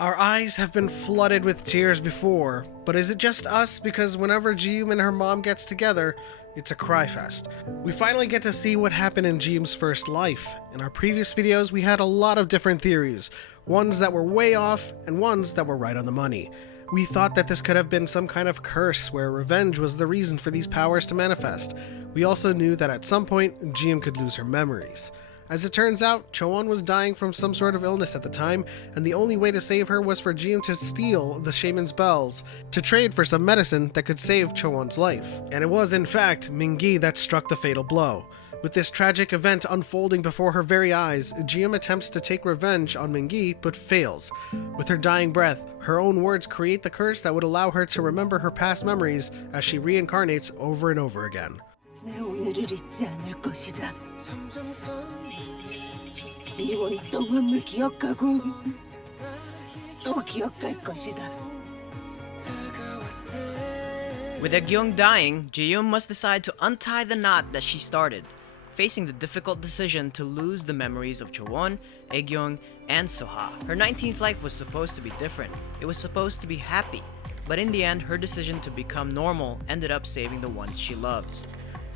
Our eyes have been flooded with tears before, but is it just us? Because whenever Jiyoon and her mom gets together, it's a cry fest. We finally get to see what happened in Jiyoon's first life. In our previous videos, we had a lot of different theories, ones that were way off and ones that were right on the money. We thought that this could have been some kind of curse where revenge was the reason for these powers to manifest. We also knew that at some point, Jiyoon could lose her memories. As it turns out, Chowon was dying from some sort of illness at the time, and the only way to save her was for Jiyoon to steal the shaman's bells to trade for some medicine that could save Chowon's life. And it was, in fact, Mingi that struck the fatal blow. With this tragic event unfolding before her very eyes, Jiyoon attempts to take revenge on Mingi, but fails. With her dying breath, her own words create the curse that would allow her to remember her past memories as she reincarnates over and over again. 내 오늘을 잊지 않을 것이다. 네 원동함을 기억하고 또 기억할 것이다. With Aegyong dying, Jiyoon must decide to untie the knot that she started, facing the difficult decision to lose the memories of Chowon, Aegyong, and Soha. Her 19th life was supposed to be different. It was supposed to be happy, but in the end, her decision to become normal ended up saving the ones she loves.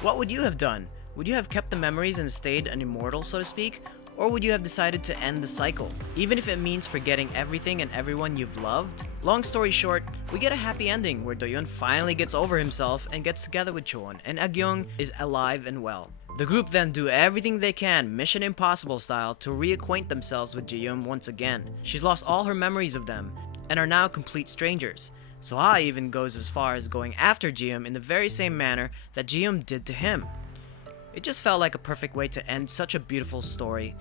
What would you have done? Would you have kept the memories and stayed an immortal, so to speak? Or would you have decided to end the cycle, even if it means forgetting everything and everyone you've loved? Long story short, we get a happy ending where Doyeon finally gets over himself and gets together with Chowon, and Aegyong is alive and well. The group then do everything they can, Mission Impossible style, to reacquaint themselves with Jiyoon once again. She's lost all her memories of them, and are now complete strangers. Soha even goes as far as going after Jiyoon in the very same manner that Jiyoon did to him. It just felt like a perfect way to end such a beautiful story,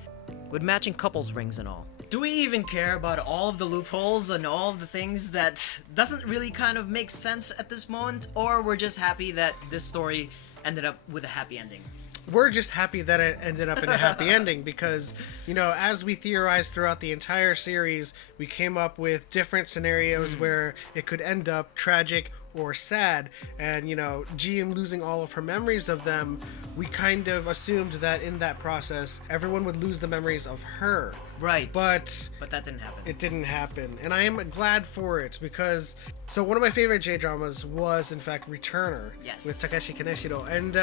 with matching couples rings and all. Do we even care about all of the loopholes and all of the things that doesn't really kind of make sense at this moment, or we're just happy that this story ended up with a happy ending? We're just happy that it ended up in a happy ending because, you know, as we theorized throughout the entire series, we came up with different scenarios where it could end up tragic or sad. And, you know, Jiyoon losing all of her memories of them, we kind of assumed that in that process, everyone would lose the memories of her. Right. But that didn't happen. It didn't happen. And I am glad for it because, so one of my favorite J-dramas was, in fact, Returner. Yes. With Takeshi Kaneshiro. And,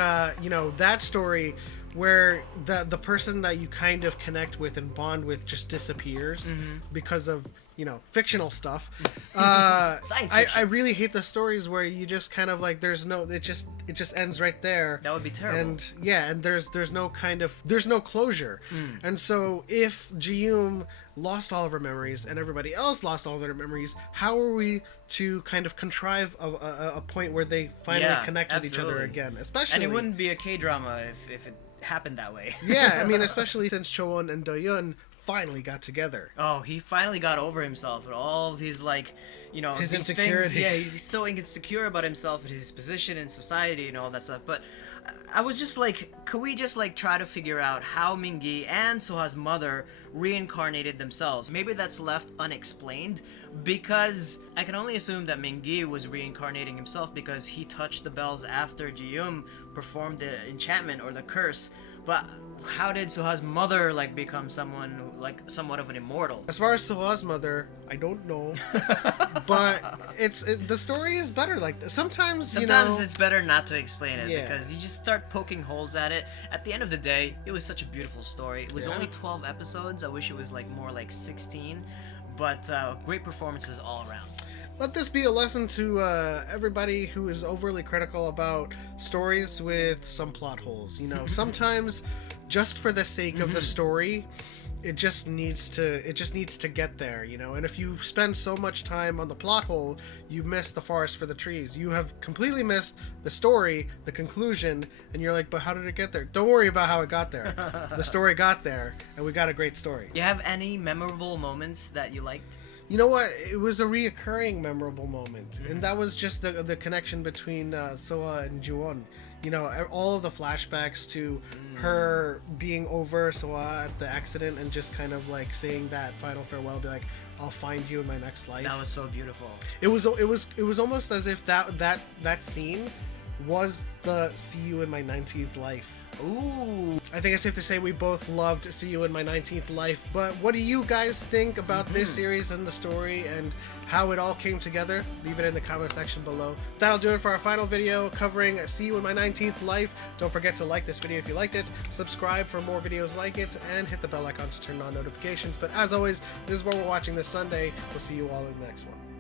you know, that story where the person that you kind of connect with and bond with just disappears because of, you know, fictional stuff. Science fiction. I really hate the stories where you just kind of like there's no it just ends right there. That would be terrible. And yeah, and there's no closure. And so if Jiyoon lost all of her memories and everybody else lost all their memories, how are we to kind of contrive a point where they finally connect with each other again? Especially, and it wouldn't be a K-drama if it happened that way. Yeah, I mean, especially since Chowon and Doyeon finally got together. Oh, he finally got over himself with all of his, like, you know, his these insecurities. things. Yeah, he's so insecure about himself and his position in society and all that stuff. But I was just like, could we just like try to figure out how Mingi and Soha's mother reincarnated themselves? Maybe that's left unexplained, because I can only assume that Mingi was reincarnating himself because he touched the bells after Jiyoon performed the enchantment or the curse. But how did Soha's mother like become someone like somewhat of an immortal? As far as Soha's mother, I don't know, but the story is better. Like sometimes it's better not to explain it, Yeah. because you just start poking holes at it. At the end of the day, it was such a beautiful story. It was only 12 episodes. I wish it was like more like 16, but great performances all around. Let this be a lesson to everybody who is overly critical about stories with some plot holes. You know, sometimes just for the sake of the story, it just needs to get there, you know. And if you spend so much time on the plot hole, you miss the forest for the trees. You have completely missed the story, the conclusion, and you're like, but how did it get there? Don't worry about how it got there. The story got there, and we got a great story. You have any memorable moments that you liked? You know what? It was a reoccurring memorable moment, and that was just the connection between Soa and Jiwon. You know, all of the flashbacks to her being over Soa at the accident and just kind of like saying that final farewell, be like, "I'll find you in my next life." That was so beautiful. It was almost as if that scene was the "See you in my 19th life." Ooh. I think it's safe to say we both loved See You in My 19th Life, but what do you guys think about this series and the story and how it all came together? Leave it in the comment section below. That'll do it for our final video covering See You in My 19th Life. Don't forget to like this video if you liked it, subscribe for more videos like it, and hit the bell icon to turn on notifications. But as always, this is what we're watching this Sunday. We'll see you all in the next one.